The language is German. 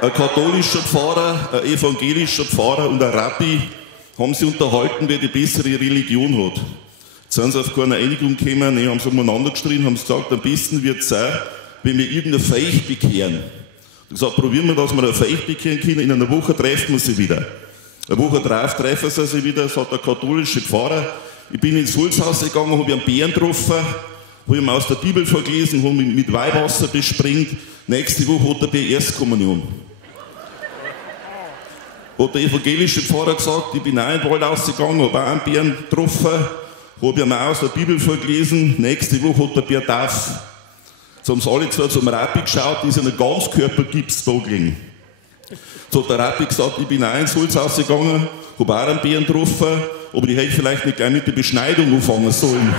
Ein katholischer Pfarrer, ein evangelischer Pfarrer und ein Rabbi haben sich unterhalten, wer die bessere Religion hat. Jetzt sind sie auf keine Einigung gekommen, haben sie umeinander gestritten, haben gesagt, am besten wird es sein, wenn wir irgendein Feicht bekehren. Ich habe gesagt, probieren wir, dass wir ein Feicht bekehren können, in einer Woche treffen wir sie wieder. Eine Woche drauf treffen sie sich wieder, sagt der katholische Pfarrer. Ich bin ins Holzhaus gegangen, habe einen Bären getroffen, habe ihm aus der Bibel vorgelesen, habe ihn mit Weihwasser besprengt. Nächste Woche hat er die Erstkommunion. Hat der evangelische Pfarrer gesagt, ich bin auch in den Wald rausgegangen, habe auch einen Bären getroffen, habe ihm auch aus der Bibel vorgelesen. Nächste Woche hat der Bär Taufe. Jetzt haben sie alle zwar zum Rabbi geschaut, die ist in einem Ganzkörpergips da gelegen. Jetzt hat der Rabbi gesagt, ich bin auch ins Holzhaus gegangen, habe auch einen Bären getroffen, aber ich hätte vielleicht nicht gleich mit der Beschneidung anfangen sollen.